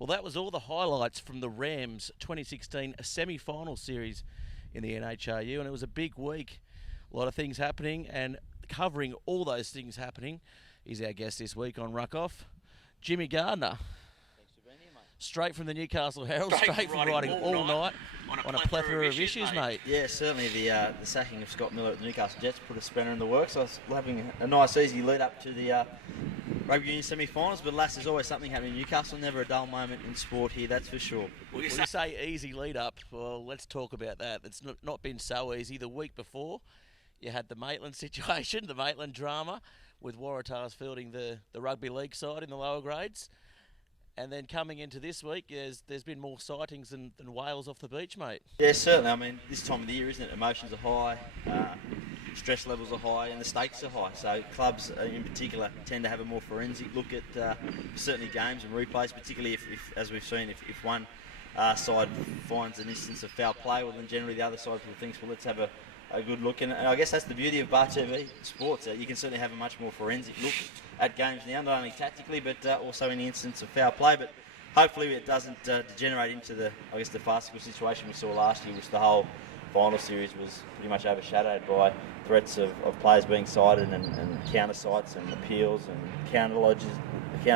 Well, that was all the highlights from the Rams 2016 semi-final series in the NHRU, and it was a big week. A lot of things happening, and covering all those things happening is our guest this week on Ruck Off, Jimmy Gardner. Thanks for being here, mate. Straight from the Newcastle Herald, straight from writing all night on a plethora of issues, mate. Yeah, certainly the sacking of Scott Miller at the Newcastle Jets put a spanner in the works. I was having a nice, easy lead up to the rugby union semi-finals, but alas, there's always something happening in Newcastle. Never a dull moment in sport here, that's for sure. Well, you say easy lead up. Well, let's talk about that. It's not been so easy. The week before, you had the Maitland situation, the Maitland drama, with Waratahs fielding the rugby league side in the lower grades. And then coming into this week, there's been more sightings than whales off the beach, mate. Yeah, certainly. I mean, this time of the year, isn't it? Emotions are high, stress levels are high, and the stakes are high. So clubs in particular tend to have a more forensic look at certainly games and replays, particularly if as we've seen, if one side finds an instance of foul play, well then generally the other side thinks, well, let's have a good look. And I guess that's the beauty of Bar TV Sports. You can certainly have a much more forensic look at games now, not only tactically, but also in the instance of foul play. But hopefully it doesn't degenerate into the farcical situation we saw last year, which the whole final series was pretty much overshadowed by threats of players being cited and counter cites and appeals and counter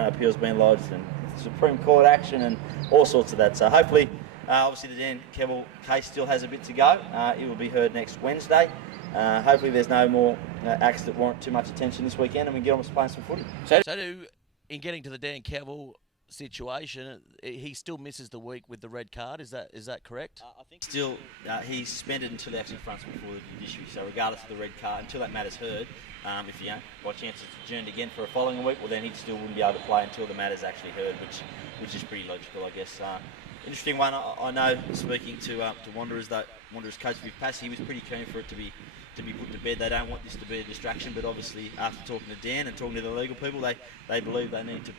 appeals being lodged and Supreme Court action and all sorts of that. So hopefully, obviously the Dan Kebbell case still has a bit to go. It will be heard next Wednesday. Hopefully there's no more acts that warrant too much attention this weekend and we can get on with playing some footy. So in getting to the Dan Kebbell situation, he still misses the week with the red card. Is that correct? I think still he's suspended until he actually fronts before the judiciary. So regardless of the red card, until that matter's heard, if by chance it's adjourned again for a following week, well then he still wouldn't be able to play until the matter's actually heard, which is pretty logical, I guess. Interesting one. I know, speaking to Wanderers coach Vic Pass, he was pretty keen for it to be put to bed. They don't want this to be a distraction, but obviously after talking to Dan and talking to the legal people, they believe they need to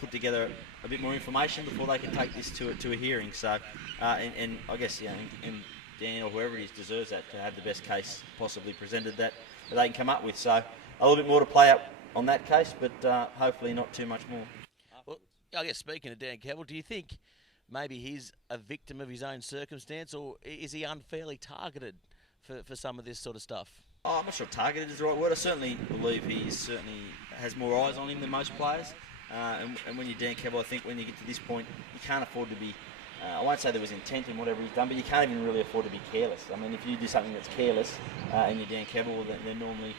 put together a bit more information before they can take this to a hearing. So, and I guess and Dan or whoever it is deserves that, to have the best case possibly presented that they can come up with. So a little bit more to play up on that case, but hopefully not too much more. Well, I guess speaking of Dan Kebbell, do you think maybe he's a victim of his own circumstance, or is he unfairly targeted for some of this sort of stuff? Oh, I'm not sure targeted is the right word. I certainly believe he certainly has more eyes on him than most players. And when you're Dan Kebbell, I think when you get to this point, you can't afford to be, I won't say there was intent in whatever he's done, but you can't even really afford to be careless. I mean, if you do something that's careless and you're Dan Kebbell, then normally,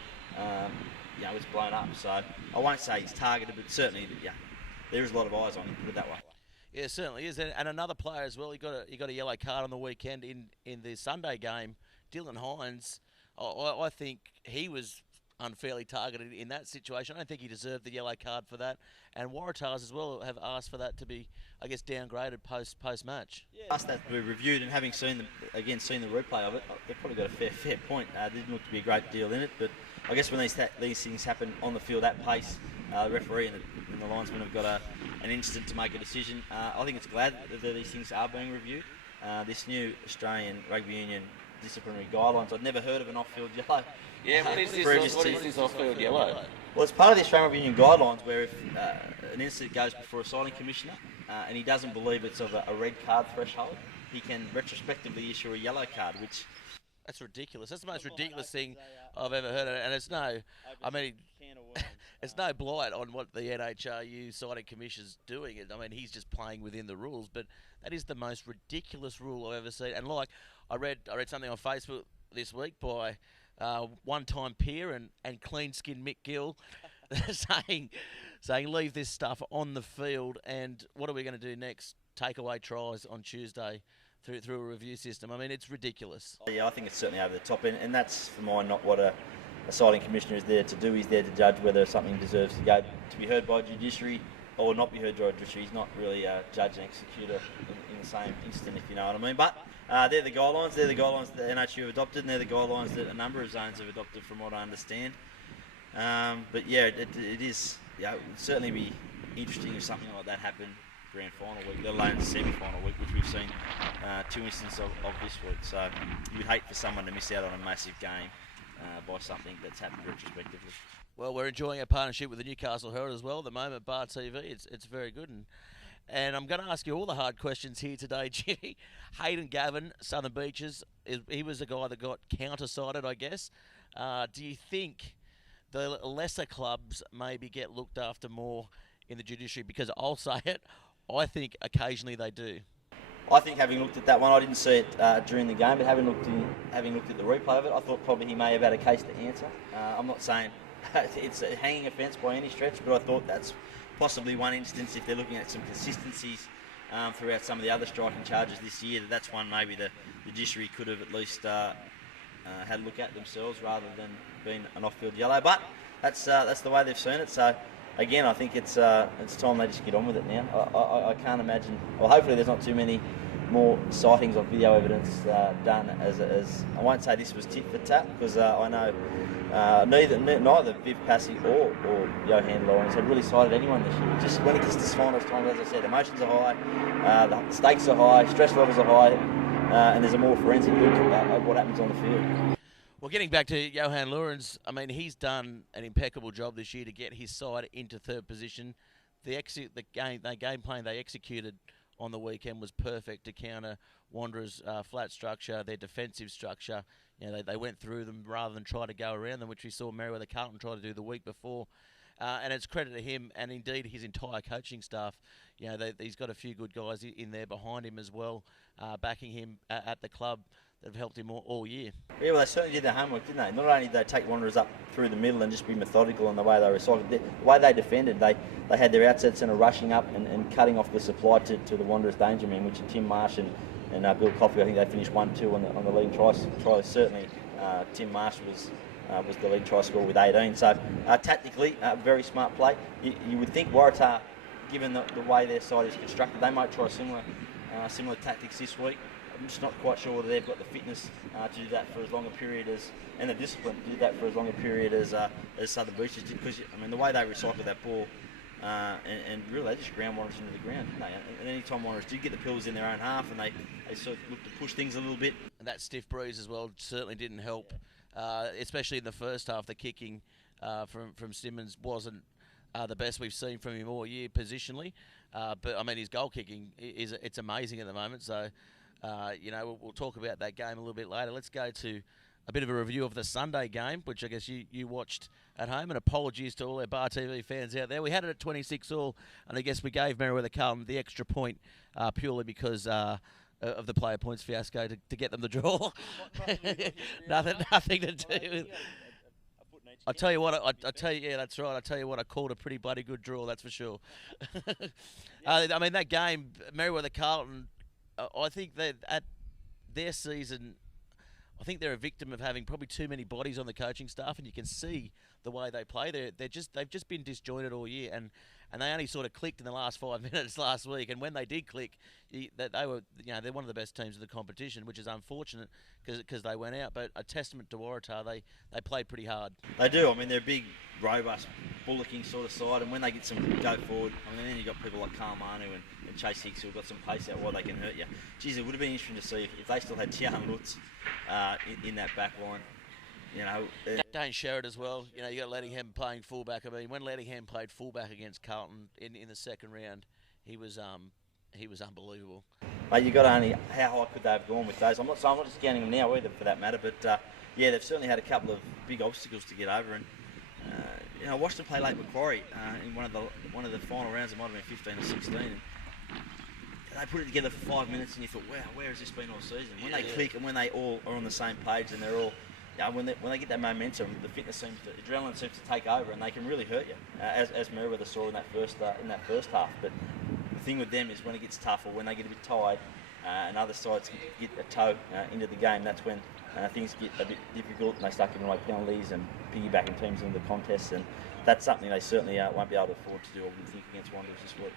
it's blown up. So I won't say he's targeted, but certainly, there is a lot of eyes on him, put it that way. Yeah, it certainly is. And another player as well, he got a yellow card on the weekend in the Sunday game, Dylan Hines. I think he was unfairly targeted in that situation. I don't think he deserved the yellow card for that. And Waratahs as well have asked for that to be, I guess, downgraded post-match. Yeah, asked that to be reviewed, and having seen the replay of it, they've probably got a fair point. Didn't look to be a great deal in it, but I guess when these things happen on the field at pace, the referee and the linesman have got an instant to make a decision. I think it's glad that these things are being reviewed. This new Australian Rugby Union disciplinary guidelines, I'd never heard of an off-field yellow. Yeah, what is this off-field yellow? Well, it's part of the Australian Rugby Union guidelines where if an incident goes before a citing commissioner and he doesn't believe it's of a red card threshold, he can retrospectively issue a yellow card, which... That's ridiculous. That's the most ridiculous thing I've ever heard. And it's it's no blight on what the NHRU citing commissioner's doing. I mean, he's just playing within the rules, but that is the most ridiculous rule I've ever seen. And like, I read something on Facebook this week by one-time peer and clean-skinned Mick Gill saying leave this stuff on the field, and what are we going to do next? Take away tries on Tuesday through a review system. I mean, it's ridiculous. Yeah, I think it's certainly over the top, and that's, for mine, not what a citing commissioner is there to do. He's there to judge whether something deserves to be heard by Judiciary or not be heard by Judiciary. He's not really a judge and executor in the same instant, if you know what I mean. But they're the guidelines. They're the guidelines that the NHU have adopted, and they're the guidelines that a number of zones have adopted, from what I understand. But yeah, it is. It would certainly be interesting if something like that happened grand final week, let alone the semi-final week, which we've seen two instances of this week. So you'd hate for someone to miss out on a massive game by something that's happened retrospectively. Well, we're enjoying our partnership with the Newcastle Herald as well at the moment, Bar TV. It's very good, And I'm going to ask you all the hard questions here today, Jimmy. Hayden Gavin, Southern Beaches, he was the guy that got counter-sided, I guess. Do you think the lesser clubs maybe get looked after more in the judiciary? Because I'll say it, I think occasionally they do. I think having looked at that one, I didn't see it during the game, but having looked at the replay of it, I thought probably he may have had a case to answer. I'm not saying it's a hanging offence by any stretch, but I thought that's possibly one instance, if they're looking at some consistencies throughout some of the other striking charges this year, that's one maybe the judiciary could have at least had a look at themselves rather than being an off-field yellow. But that's the way they've seen it. So again, I think it's time they just get on with it now. I can't imagine. Well, hopefully there's not too many more sightings of video evidence done as I won't say this was tit for tat, because I know neither Viv Passy or Johan Lawrence had really cited anyone this year. Just when it gets to finals time, as I said, emotions are high, the stakes are high, stress levels are high, and there's a more forensic look at what happens on the field. Well, getting back to Johan Lawrence, I mean, he's done an impeccable job this year to get his side into third position. The game plan they executed on the weekend was perfect to counter Wanderers' flat structure, their defensive structure. You know, they went through them rather than try to go around them, which we saw Merewether Carlton try to do the week before. And it's credit to him and indeed his entire coaching staff. You know, he's got a few good guys in there behind him as well, backing him at the club that have helped him all year. Yeah, well, they certainly did their homework, didn't they? Not only did they take Wanderers up through the middle and just be methodical in the way they recycled, the way they defended, they had their outside centre rushing up and cutting off the supply to the Wanderers' danger men, which are Tim Marsh and Bill Coffey. I think they finished 1-2 on the leading try. Certainly, Tim Marsh was the lead try scorer with 18. So tactically, very smart play. You would think Waratah, given the way their side is constructed, they might try similar tactics this week. I'm just not quite sure whether they've got the fitness to do that for as long a period and the discipline to do that for as long a period as Southern Beaches did. Because I mean, the way they recycled that ball, and really they just ground Wanderers into the ground, didn't they? And any time Wanderers did get the Pillars in their own half, and they sort of looked to push things a little bit. And that stiff breeze as well certainly didn't help, especially in the first half. The kicking from Simmons wasn't the best we've seen from him all year positionally, but I mean his goal kicking it's amazing at the moment. So. We'll talk about that game a little bit later. Let's go to a bit of a review of the Sunday game, which I guess you watched at home. And apologies to all our Bar TV fans out there. We had it at 26-all, and I guess we gave Merewether Carlton the extra point purely because of the player points fiasco to get them the draw. Nothing to do with. I tell you what, yeah, that's right. I tell you what, I called a pretty bloody good draw, that's for sure. I mean, that game, Merewether Carlton. I think that at their season, I think they're a victim of having probably too many bodies on the coaching staff, and you can see the way they play. They've just been disjointed all year, and they only sort of clicked in the last 5 minutes last week. And when they did click, they're one of the best teams in the competition, which is unfortunate because they went out. But a testament to Waratah, they played pretty hard. They do. I mean, they're a big, robust, bullocking sort of side, and when they get some go forward, I mean, then you've got people like Carl Manu and Chase Hicks who've got some pace out wide, they can hurt you. Geez, it would have been interesting to see if they still had Tian Lutz in that back line. You know, Dane Sherrod as well. You know, you got Lettingham playing fullback. I mean, when Lettingham played fullback against Carlton in the second round, he was unbelievable. Mate, you got only how high could they have gone with those? I'm not just counting them now either, for that matter. But yeah, they've certainly had a couple of big obstacles to get over. And I watched them play Lake Macquarie in one of the final rounds. It might have been 15 or 16. And they put it together for 5 minutes, and you thought, wow, where has this been all season? When they click and when they all are on the same page, and they're all, when they get that momentum, the adrenaline seems to take over, and they can really hurt you, as Merewether saw in that first half. But the thing with them is when it gets tough, or when they get a bit tired, and other sides get a toe into the game, that's when things get a bit difficult, and they start giving away penalties and piggybacking teams into the contests, and that's something they certainly won't be able to afford to do, I wouldn't think, against Wanderers this week.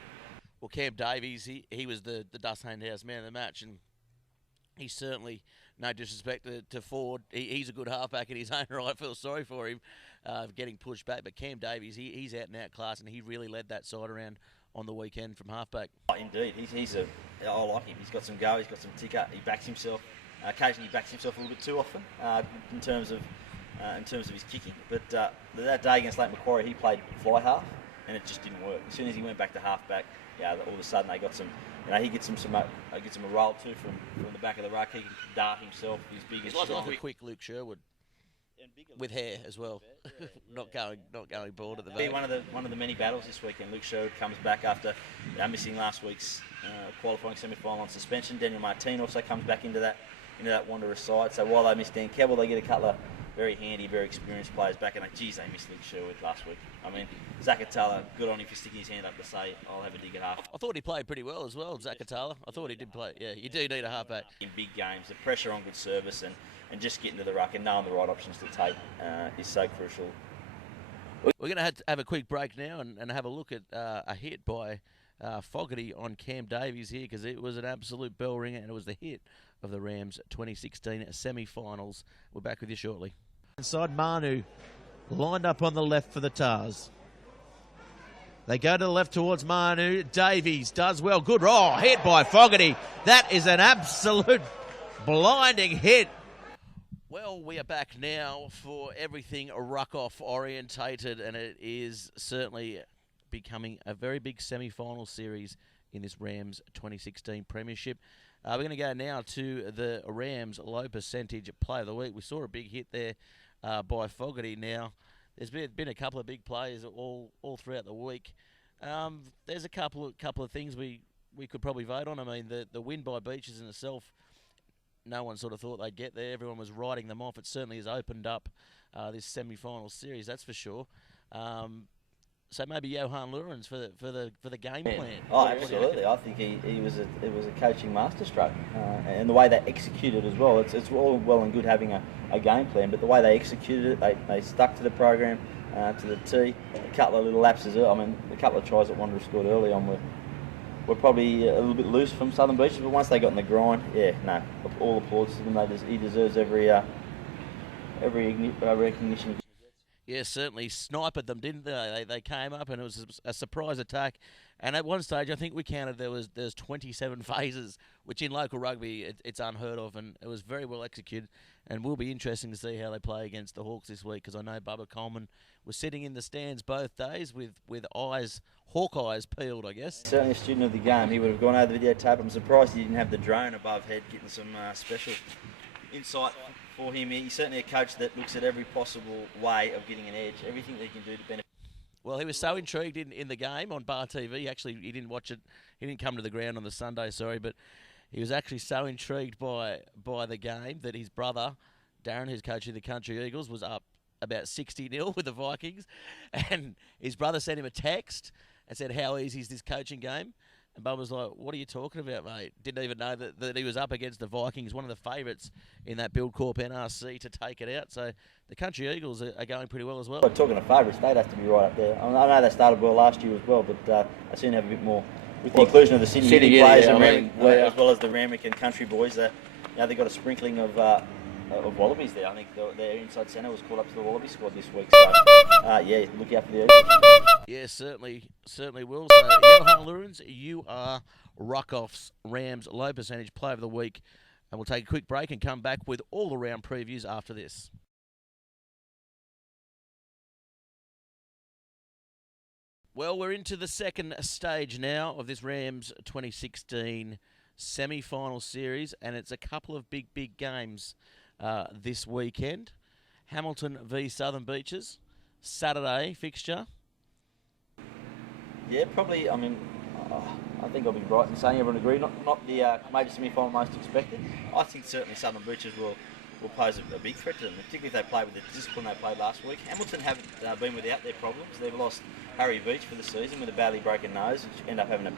Well, Cam Davies, he was the Dust House man of the match, and he's certainly, no disrespect to Ford, he's a good halfback in his own right. I feel sorry for him getting pushed back, but Cam Davies, he's out and out class, and he really led that side around on the weekend from halfback. Oh, indeed, I like him. He's got some go, he's got some ticker, he backs himself. Occasionally he backs himself a little bit too often in terms of his kicking. But that day against Lake Macquarie, he played fly half. and it just didn't work. As soon as he went back to halfback, all of a sudden they got some. He gets him a roll too from the back of the ruck. He can dart himself. He's big and strong. Like a quick Luke Sherwood. With hair as well, not going bald at the moment. moment. One of the many battles this weekend. Luke Sherwood comes back after missing last week's qualifying semi-final on suspension. Daniel Martin also comes back into that Wanderers side. So while they miss Dan Kebbell, they get a couple of very handy, very experienced players back. And they missed Luke Sherwood last week. I mean, Zakatala, good on him for sticking his hand up to say, I'll have a dig at half. I thought he played pretty well as well, Zakatala. I thought he did play. Yeah, you do need a halfback. In big games, the pressure on good service and just getting to the ruck and knowing the right options to take is so crucial. We're going to have a quick break now and have a look at a hit by Fogarty on Cam Davies here, because it was an absolute bell ringer and it was the hit of the Rams 2016 semi-finals. We're back with you shortly. Inside, Manu lined up on the left for the Tars. They go to the left towards Manu. Davies does well. Good. Oh, hit by Fogarty. That is an absolute blinding hit. Well, we are back now for everything ruck-off orientated, and it is certainly becoming a very big semi-final series in this Rams 2016 Premiership. We're going to go now to the Rams low percentage play of the week. We saw a big hit there by Fogarty. Now, there's been a couple of big plays all throughout the week. There's a couple of things we could probably vote on. I mean, the win by Beaches in itself, no one sort of thought they'd get there. Everyone was writing them off. It certainly has opened up this semi-final series, that's for sure. So maybe Johan Lurens for the game plan. Oh, absolutely. I think it was a coaching masterstroke, and the way they executed as well. It's all well and good having a game plan, but the way they executed it, they stuck to the program, to the T. A couple of little lapses. I mean, a couple of tries that Wanderers scored early on were probably a little bit loose from Southern Beaches, but once they got in the grind, all applause to him. He deserves every recognition. Yeah, certainly sniped them, didn't they? They came up and it was a surprise attack. And at one stage, I think we counted there's 27 phases, which in local rugby it's unheard of, and it was very well executed. And will be interesting to see how they play against the Hawks this week, because I know Bubba Coleman was sitting in the stands both days with hawk eyes peeled, I guess. Certainly a student of the game. He would have gone over the videotape. I'm surprised he didn't have the drone above head, getting some special insight for him. He's certainly a coach that looks at every possible way of getting an edge, everything that he can do to benefit. Well, he was so intrigued in the game on Bar TV. Actually, he didn't watch it. He didn't come to the ground on the Sunday, but he was actually so intrigued by the game that his brother, Darren, who's coaching the Country Eagles, was up about 60-0 with the Vikings. And his brother sent him a text and said, "How easy is this coaching game?" And Bub was like, "What are you talking about, mate?" Didn't even know that he was up against the Vikings, one of the favourites in that Buildcorp NRC to take it out. So the Country Eagles are going pretty well as well. Talking of favourites, they'd have to be right up there. I know they started well last year as well, but I seem to have a bit more. With the inclusion of the Sydney players as well as the Randwick and Country boys, they've got a sprinkling of Wallabies there. I think their inside centre was called up to the Wallaby squad this week. So, look out for the Eagles. Yeah, certainly will. So, Johan Lurens, you are Ruck-Off's Rams low percentage player of the week. And we'll take a quick break and come back with all the round previews after this. Well, we're into the second stage now of this Rams 2016 semi-final series, and it's a couple of big games this weekend. Hamilton v Southern Beaches, Saturday fixture. Yeah, probably. I mean, I think I'll be right in saying everyone agree. Not the major semi-final most expected. I think certainly Southern Beaches will pose a big threat to them, particularly if they play with the discipline they played last week. Hamilton haven't been without their problems. They've lost Harry Beach for the season with a badly broken nose, which ended up having a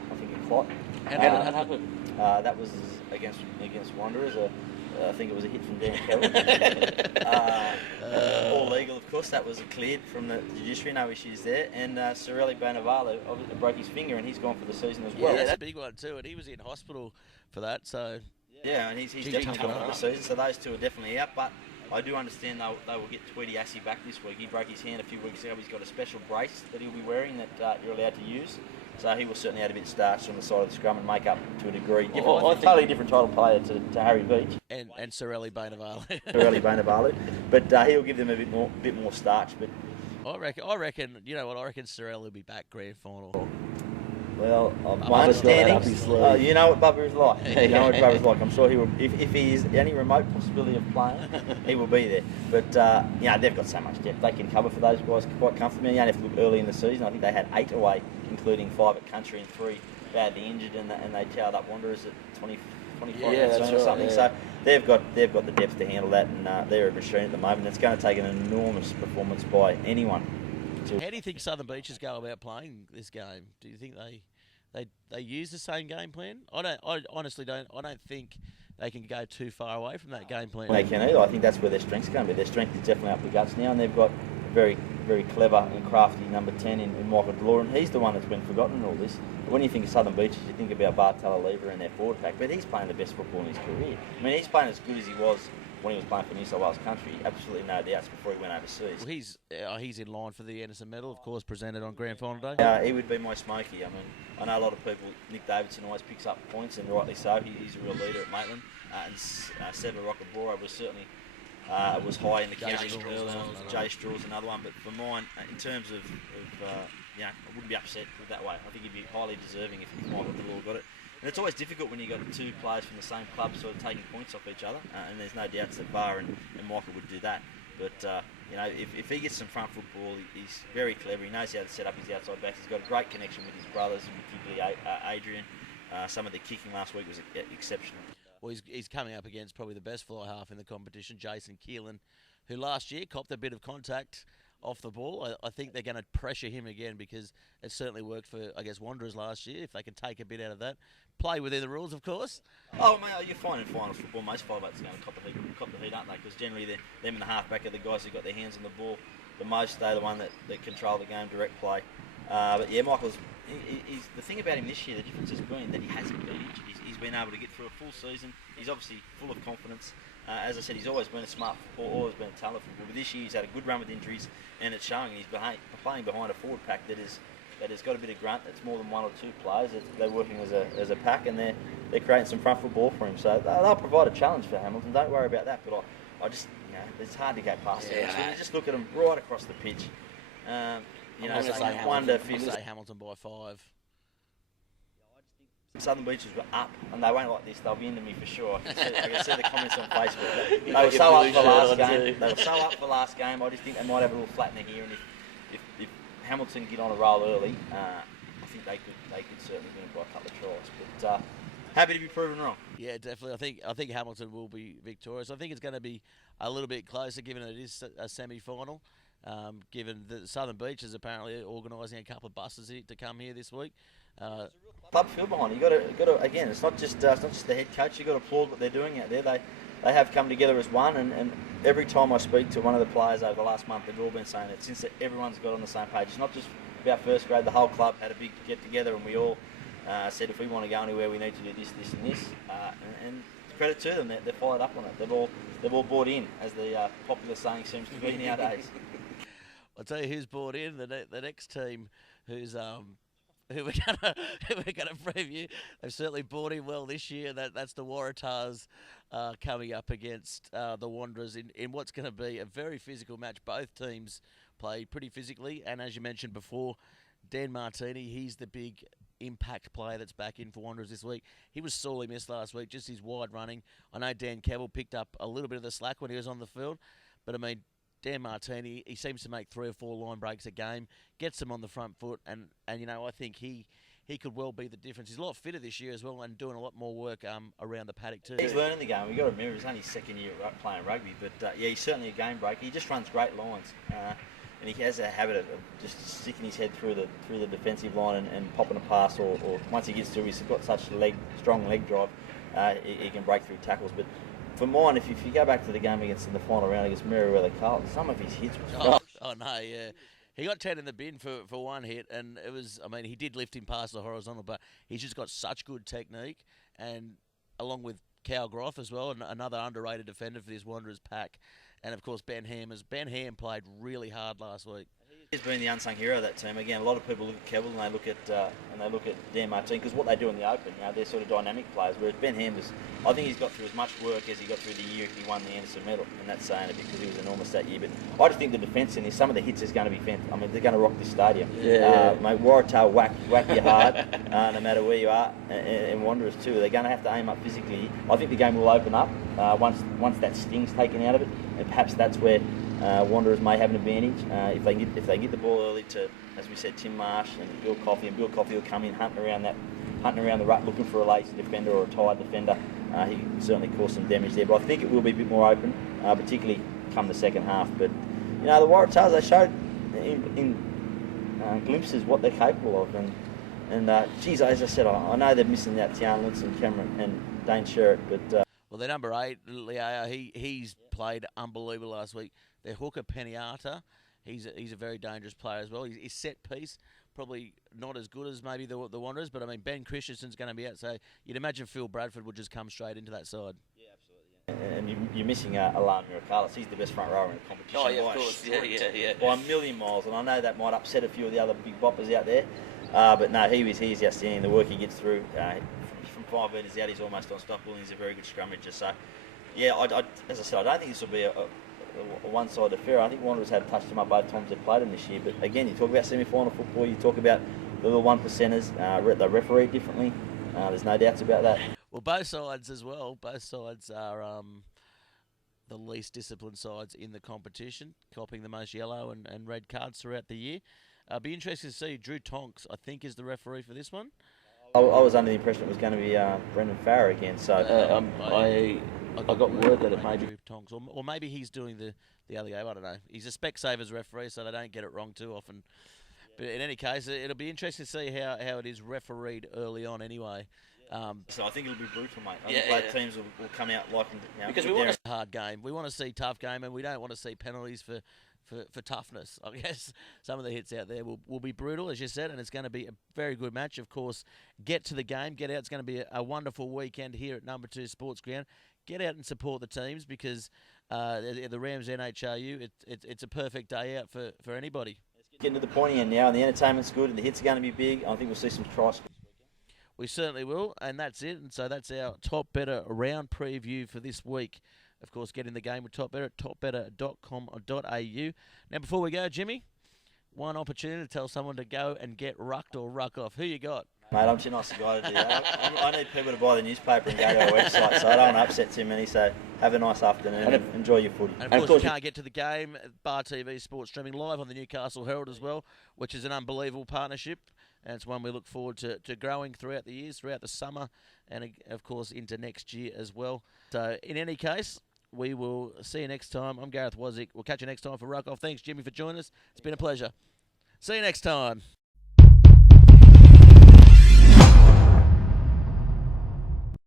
clot. How did that happen? That was against Wanderers. I think it was a hit from Dan Kebbell. All legal, of course. That was cleared from the Judiciary, no issues there. And Sorelli Banavalo broke his finger, and he's gone for the season as well. Yeah, that's a big one too, and he was in hospital for that. So yeah, and he's definitely gone for the season. So those two are definitely out. But I do understand they will get Tweedy Assey back this week. He broke his hand a few weeks ago. He's got a special brace that he'll be wearing that you're allowed to use. So he will certainly add a bit of starch on the side of the scrum and make up to a degree. Totally different title player to Harry Beach. And Sorelli Banavalo. Sorelli Banavalo. But he'll give them a bit more starch. But I reckon. You know what? I reckon Sorrell will be back grand final. Well, I'm my not sure understanding, about his you know what Bubba is like. Yeah. You know what Bubba's like. I'm sure he will. If he is any remote possibility of playing, he will be there. But they've got so much depth. They can cover for those guys quite comfortably. You only have to look early in the season. I think they had 8 away, including 5 at country and 3 badly injured, and they towered up Wanderers at 25 that's or right, something. yeah. So they've got the depth to handle that, and they're a machine at the moment. It's going to take an enormous performance by anyone. How do you think Southern Beaches go about playing this game? Do you think they use the same game plan? I honestly don't. I don't think they can go too far away from that game plan. They can either. I think that's where their strength's going to be. Their strength is definitely up the guts now, and they've got a very, very clever and crafty number 10 in Michael Delore, and he's the one that's been forgotten in all this. But when you think of Southern Beaches, you think about Bartella Lever and their forward pack, but he's playing the best football in his career. I mean, he's playing as good as he was when he was playing for New South Wales Country. Absolutely no doubts before he went overseas. Well, he's in line for the Anderson Medal, of course, presented on Grand Final Day. He would be my smoky. I mean, I know a lot of people, Nick Davidson always picks up points, and rightly so. He's a real leader at Maitland. And Seba Rockabora was certainly was high in the counting early on. Jay Straw's another one. But for mine, in terms of I wouldn't be upset with that way. I think he'd be highly deserving if Michael Delore got it. And it's always difficult when you've got 2 players from the same club sort of taking points off each other, and there's no doubts that Barr and Michael would do that. But, if he gets some front football, he's very clever. He knows how to set up his outside backs. He's got a great connection with his brothers, and particularly Adrian. Some of the kicking last week was exceptional. Well, he's coming up against probably the best fly half in the competition, Jason Keelan, who last year copped a bit of contact off the ball. I think they're going to pressure him again because it certainly worked for, I guess, Wanderers last year. If they can take a bit out of that, play within the rules, of course. Oh, mate, you're fine in finals football. Most 5-8s are going to cop the heat, aren't they? Because generally, them and the halfback are the guys who got their hands on the ball the most. They're the one that control the game, direct play. But yeah, Michael's. He's the thing about him this year. The difference has been that he hasn't been injured. He's been able to get through a full season. He's obviously full of confidence. As I said, he's always been a smart footballer, always been a talented footballer. But this year, he's had a good run with injuries, and it's showing. He's playing behind a forward pack that has got a bit of grunt. It's more than 1 or 2 players. They're working as a pack, and they're creating some front football for him. So they'll provide a challenge for Hamilton. Don't worry about that. But I just, it's hard to go past it. So you just look at them right across the pitch. One to 50. Say Hamilton by 5. Southern Beaches were up, and they won't like this. They'll be into me for sure. I can see the comments on Facebook. They were so up for last game. They were so up for last game. I just think they might have a little flattener here, and if Hamilton get on a roll early, I think they could certainly win by a couple of tries. But happy to be proven wrong. Yeah, definitely. I think Hamilton will be victorious. I think it's going to be a little bit closer, given it is a semi-final. Given that Southern Beach is apparently organising a couple of buses to come here this week. Club feel behind it. You got to again. It's not just the head coach. You got to applaud what they're doing out there. They have come together as one. And every time I speak to one of the players over the last month, they've all been saying that since everyone's got on the same page. It's not just about first grade. The whole club had a big get together, and we all said if we want to go anywhere, we need to do this, this, and this. And credit to them, they're followed up on it. They've all bought in, as the popular saying seems to be nowadays. I'll tell you who's bought in. The next team who's who we're gonna preview. They've certainly bought in well this year. That's the Waratahs coming up against the Wanderers in what's going to be a very physical match. Both teams play pretty physically, and as you mentioned before, Dan Martini, he's the big impact player that's back in for Wanderers this week. He was sorely missed last week, just his wide running. I know Dan Kebbell picked up a little bit of the slack when he was on the field, but I mean, Dan Martini, he seems to make 3 or 4 line breaks a game, gets them on the front foot, and I think he could well be the difference. He's a lot fitter this year as well, and doing a lot more work around the paddock too. He's learning the game. You've got to remember, he's only his second year playing rugby, but he's certainly a game breaker. He just runs great lines, and he has a habit of just sticking his head through the defensive line and popping a pass, or once he gets through, he's got such strong leg drive, he can break through tackles. But for mine, if you go back to the game in the final round against Meriwether Carlton, some of his hits was Oh no, yeah. He got 10 in the bin for one hit, and it was, I mean, he did lift him past the horizontal, but he's just got such good technique, and along with Cal Groff as well, another underrated defender for this Wanderers pack, and of course Ben Ham played really hard last week. He's been the unsung hero of that team. Again, a lot of people look at Kevill and they look at Dan Martin because what they do in the open, they're sort of dynamic players. Whereas Ben Ham I think he's got through as much work as he got through the year he won the Anderson medal, and that's saying it because he was enormous that year. But I just think the defence in this, some of the hits is going to be fantastic. I mean, they're going to rock this stadium. Mate, Waratah whack you hard, no matter where you are, and Wanderers too. They're going to have to aim up physically. I think the game will open up once that sting's taken out of it, and perhaps that's where Wanderers may have an advantage if they get the ball early to, as we said, Tim Marsh and Bill Coffey, and Bill Coffey will come in hunting around the rut looking for a lazy defender or a tired defender. He can certainly cause some damage there, but I think it will be a bit more open, particularly come the second half. But the Waratahs, they showed in glimpses what they're capable of, and geez, as I said, I know they're missing out Tian Lutz and Cameron and Dane Sherritt, but well, their number 8, Leo, he's played unbelievable last week. Their hooker, Peniata, he's a very dangerous player as well. His set piece, probably not as good as maybe the Wanderers, but I mean, Ben Christensen's going to be out, so you'd imagine Phil Bradford would just come straight into that side. Yeah, absolutely. And you're missing Alan Miracalis. He's the best front rower in the competition. Oh, yeah, of course. Yeah. By a million miles, and I know that might upset a few of the other big boppers out there, but no, he's outstanding. The work he gets through, from 5 metres out, he's almost unstoppable, and he's a very good scrummager. So, yeah, as I said, I don't think this will be a one-sided affair. I think Wanderers have touched him up both times they've played him this year. But again, you talk about semi-final football, you talk about the little 1%ers, they referee differently. There's no doubts about that. Well, both sides as well. Both sides are the least disciplined sides in the competition, copping the most yellow and red cards throughout the year. Be interesting to see. Drew Tonks, I think, is the referee for this one. I was under the impression it was going to be Brendan Farrer again. So I got word that it may be Drew Tonks, or maybe he's doing the other game. I don't know. He's a Specsavers referee, so they don't get it wrong too often. But in any case, it'll be interesting to see how it is refereed early on anyway. So I think it'll be brutal, mate. I think both teams will come out liking because we want a hard game. We want to see tough game, and we don't want to see penalties for toughness. I guess some of the hits out there will be brutal, as you said, and it's going to be a very good match. Of course, get to the game, get out. It's going to be a wonderful weekend here at Number 2 Sports Ground. Get out and support the teams because the Rams NHRU, it's a perfect day out for anybody. Let's get into the pointy end now, and the entertainment's good, and the hits are going to be big. I think we'll see some tries. We certainly will, and that's it. And so that's our Top Better round preview for this week. Of course, get in the game with Top Better at topbetter.com.au. Now, before we go, Jimmy, one opportunity to tell someone to go and get rucked or ruck off. Who you got? Mate, I'm too nice a guy to do that. I need people to buy the newspaper and go to our website, so I don't want to upset too many. So have a nice afternoon and enjoy your footy. And of course, you can't get to the game. Bar TV Sports streaming live on the Newcastle Herald as well, which is an unbelievable partnership. And it's one we look forward to growing throughout the years, throughout the summer, and of course into next year as well. So in any case, we will see you next time. I'm Gareth Wazick. We'll catch you next time for Ruck Off. Thanks, Jimmy, for joining us. It's been a pleasure. See you next time.